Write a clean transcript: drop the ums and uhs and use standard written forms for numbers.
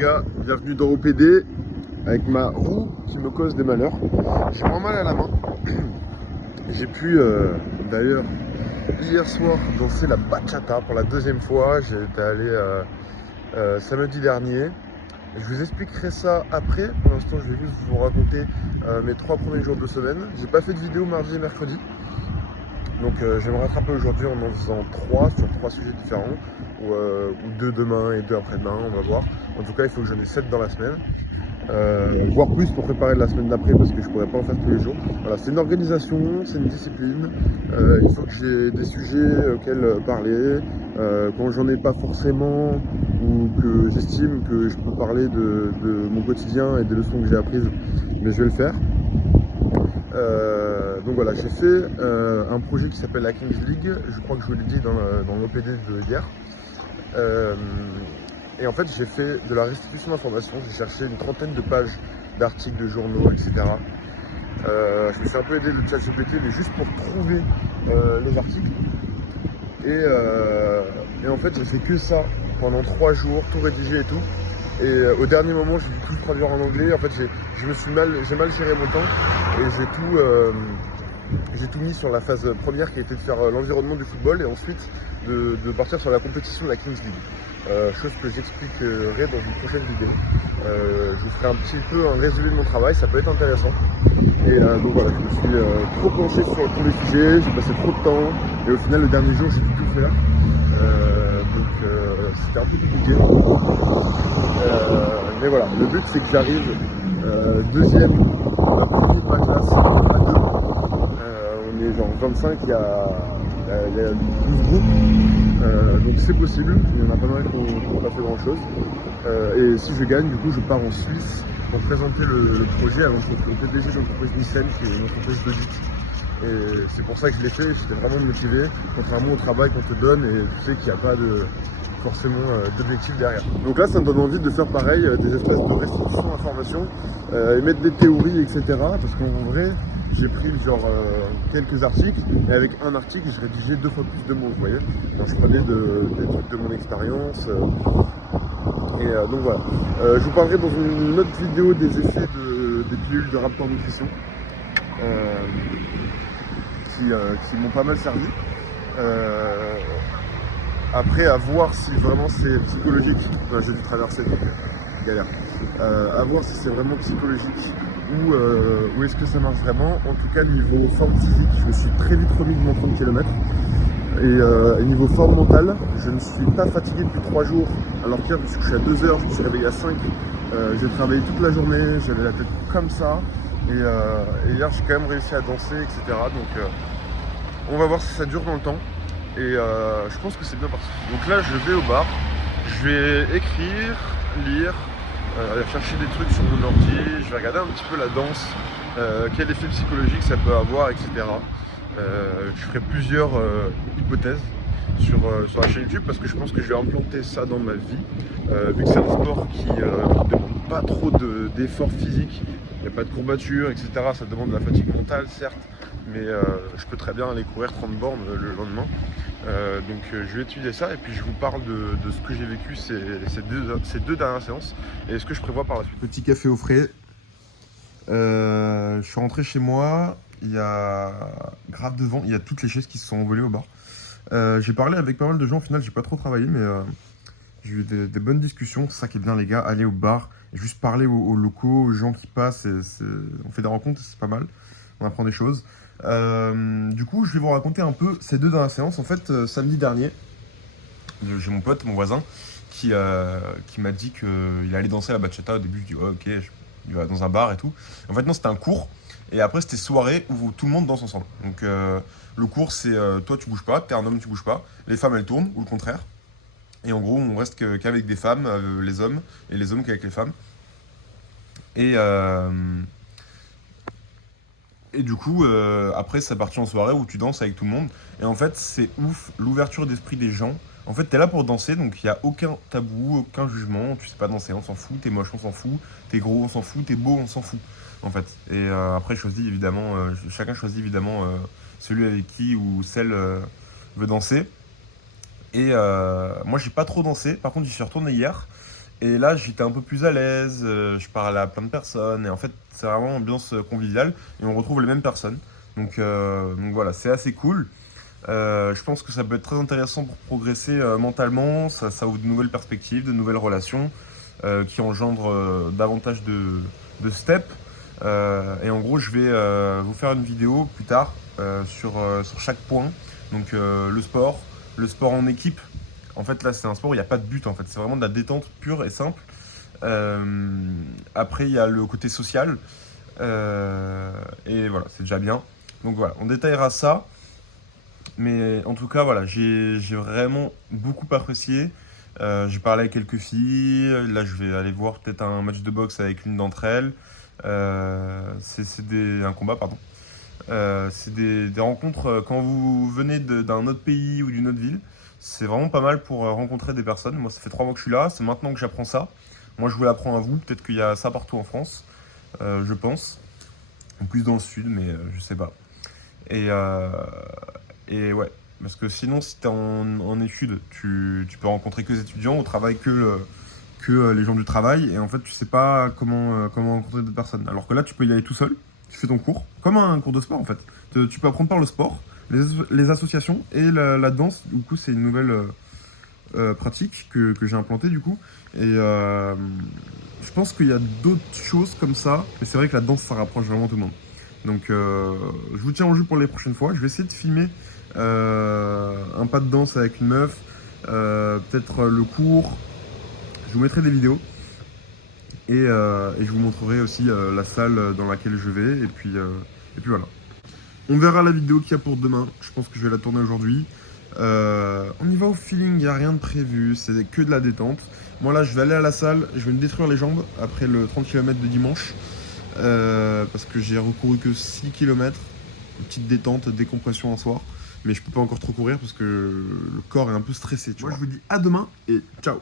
gars, bienvenue dans OPD avec ma roue qui me cause des malheurs. J'ai vraiment mal à la main. J'ai pu d'ailleurs hier soir danser la bachata pour la deuxième fois. J'étais allé samedi dernier. Je vous expliquerai ça après. Pour l'instant, je vais juste vous raconter mes 3 premiers jours de semaine. J'ai pas fait de vidéo mardi et mercredi. Donc je vais me rattraper aujourd'hui en faisant 3 sur 3 sujets différents, ou 2 demain et 2 après-demain, on va voir. En tout cas, il faut que j'en ai 7 dans la semaine, voire plus pour préparer la semaine d'après parce que je pourrais pas en faire tous les jours. Voilà, c'est une organisation, c'est une discipline. Il faut que j'ai des sujets auxquels parler. Quand j'en ai pas forcément ou que j'estime que je peux parler de mon quotidien et des leçons que j'ai apprises, mais je vais le faire. Donc voilà, j'ai fait un projet qui s'appelle la Kings League, je crois que je vous l'ai dit dans l'OPD de hier. Et en fait, j'ai fait de la restitution d'informations, j'ai cherché une trentaine de pages d'articles, de journaux, etc. Je me suis un peu aidé de ChatGPT, mais juste pour trouver les articles. Et en fait, j'ai fait que ça pendant 3 jours, tout rédigé et tout. Et au dernier moment, j'ai dû tout traduire en anglais. En fait, j'ai mal géré mon temps et j'ai tout mis sur la phase première qui était de faire l'environnement du football et ensuite de partir sur la compétition de la Kings League. Chose que j'expliquerai dans une prochaine vidéo. Je vous ferai un petit peu un résumé de mon travail, ça peut être intéressant. Et donc voilà, je me suis trop penché sur tous les sujets, j'ai passé trop de temps et au final, le dernier jour, j'ai dû tout faire. C'était un peu compliqué. Mais voilà, le but c'est que j'arrive deuxième d'un premier de ma classe à 2. On est genre 25, il y a 12 groupes. Donc c'est possible, il y en a pas mal qui n'ont pas fait grand chose. Et si je gagne, du coup je pars en Suisse pour présenter le projet à l'entreprise PDG de l'entreprise Nissen, qui est une entreprise d'audit. Et c'est pour ça que je l'ai fait, j'étais vraiment motivé, contrairement au travail qu'on te donne et tu sais qu'il n'y a pas forcément d'objectif derrière. Donc là, ça me donne envie de faire pareil, des espèces de restitution d'informations, et mettre des théories, etc. Parce qu'en vrai, j'ai pris genre quelques articles, et avec un article, je rédigeais 2 fois plus de mots, vous voyez. Donc je prenais des trucs de mon expérience. Donc voilà. Je vous parlerai dans une autre vidéo des effets des pilules de Raptor Nutrition. Qui m'ont pas mal servi. Après, à voir si vraiment c'est psychologique. J'ai dû traverser, donc galère. À voir si c'est vraiment psychologique ou est-ce que ça marche vraiment. En tout cas, niveau forme physique, je me suis très vite remis de mon 30 km. Et niveau forme mentale, je ne suis pas fatigué depuis 3 jours. Alors qu'hier, je me suis couché à 2 heures, je me suis réveillé à 5. J'ai travaillé toute la journée, j'avais la tête comme ça. Et hier, j'ai quand même réussi à danser, etc. Donc, on va voir si ça dure dans le temps. Et je pense que c'est bien parti. Donc là, je vais au bar. Je vais écrire, lire, chercher des trucs sur mon ordi. Je vais regarder un petit peu la danse, quel effet psychologique ça peut avoir, etc. Je ferai plusieurs hypothèses sur la chaîne YouTube parce que je pense que je vais implanter ça dans ma vie. Vu que c'est un sport qui ne demande pas trop d'efforts physiques, il n'y a pas de courbatures, etc. Ça demande de la fatigue mentale, certes, mais je peux très bien aller courir 30 bornes le lendemain. Donc je vais étudier ça et puis je vous parle de ce que j'ai vécu ces deux dernières séances et ce que je prévois par la suite. Petit café au frais. Je suis rentré chez moi, il y a grave de vent, il y a toutes les chaises qui se sont envolées au bar. J'ai parlé avec pas mal de gens, au final j'ai pas trop travaillé mais j'ai eu des bonnes discussions. C'est ça qui est bien les gars, aller au bar, juste parler aux locaux, aux gens qui passent, on fait des rencontres, c'est pas mal, on apprend des choses. Du coup je vais vous raconter un peu ces 2 dernières séances. En fait samedi dernier, j'ai mon pote, mon voisin, qui m'a dit qu'il allait danser à la bachata. Au début je dis ouais, ok, il va dans un bar et tout. En fait non, c'était un cours. Et après c'était soirée où tout le monde danse ensemble. Donc le cours c'est toi tu bouges pas, t'es un homme tu bouges pas, les femmes elles tournent ou le contraire. Et en gros on reste qu'avec des femmes, les hommes, et les hommes qu'avec les femmes. Et du coup, après, ça partit en soirée où tu danses avec tout le monde. Et en fait, c'est ouf, l'ouverture d'esprit des gens. En fait, t'es là pour danser, donc il n'y a aucun tabou, aucun jugement. Tu sais pas danser, on s'en fout. T'es moche, on s'en fout. T'es gros, on s'en fout. T'es beau, on s'en fout. En fait. Et après, chacun choisit évidemment celui avec qui ou celle veut danser. Et moi, j'ai pas trop dansé. Par contre, j'y suis retourné hier. Et là, j'étais un peu plus à l'aise, je parlais à plein de personnes, et en fait, c'est vraiment une ambiance conviviale, et on retrouve les mêmes personnes. Donc voilà, c'est assez cool. Je pense que ça peut être très intéressant pour progresser mentalement, ça ouvre de nouvelles perspectives, de nouvelles relations, qui engendrent davantage de steps. Et en gros, je vais vous faire une vidéo plus tard sur chaque point. Donc le sport en équipe. En fait, là, c'est un sport où il n'y a pas de but, en fait. C'est vraiment de la détente pure et simple. Après, il y a le côté social. Et voilà, c'est déjà bien. Donc voilà, on détaillera ça. Mais en tout cas, voilà, j'ai vraiment beaucoup apprécié. J'ai parlé avec quelques filles. Là, je vais aller voir peut-être un match de boxe avec l'une d'entre elles. Un combat, pardon. C'est des rencontres quand vous venez d'un autre pays ou d'une autre ville. C'est vraiment pas mal pour rencontrer des personnes. Moi, ça fait 3 mois que je suis là. C'est maintenant que j'apprends ça. Moi, je vous l'apprends à vous. Peut-être qu'il y a ça partout en France, je pense. En plus dans le sud, mais je sais pas. Et, euh, et ouais, parce que sinon, si t'es en études, tu peux rencontrer que les étudiants, au travail que les gens du travail, et en fait, tu sais pas comment rencontrer d'autres personnes. Alors que là, tu peux y aller tout seul, tu fais ton cours, comme un cours de sport en fait. Tu peux apprendre par le sport, les associations et la danse. Du coup, c'est une nouvelle pratique que j'ai implantée du coup. Et je pense qu'il y a d'autres choses comme ça, mais c'est vrai que la danse, ça rapproche vraiment tout le monde. Donc, je vous tiens au jus pour les prochaines fois. Je vais essayer de filmer un pas de danse avec une meuf, peut-être le cours. Je vous mettrai des vidéos et je vous montrerai aussi la salle dans laquelle je vais. Et puis voilà. On verra la vidéo qu'il y a pour demain. Je pense que je vais la tourner aujourd'hui. On y va au feeling, il n'y a rien de prévu, c'est que de la détente. Moi là, je vais aller à la salle, je vais me détruire les jambes après le 30 km de dimanche. Parce que j'ai recouru que 6 km. Une petite détente, décompression un soir. Mais je peux pas encore trop courir parce que le corps est un peu stressé. Moi, je vous dis à demain et ciao.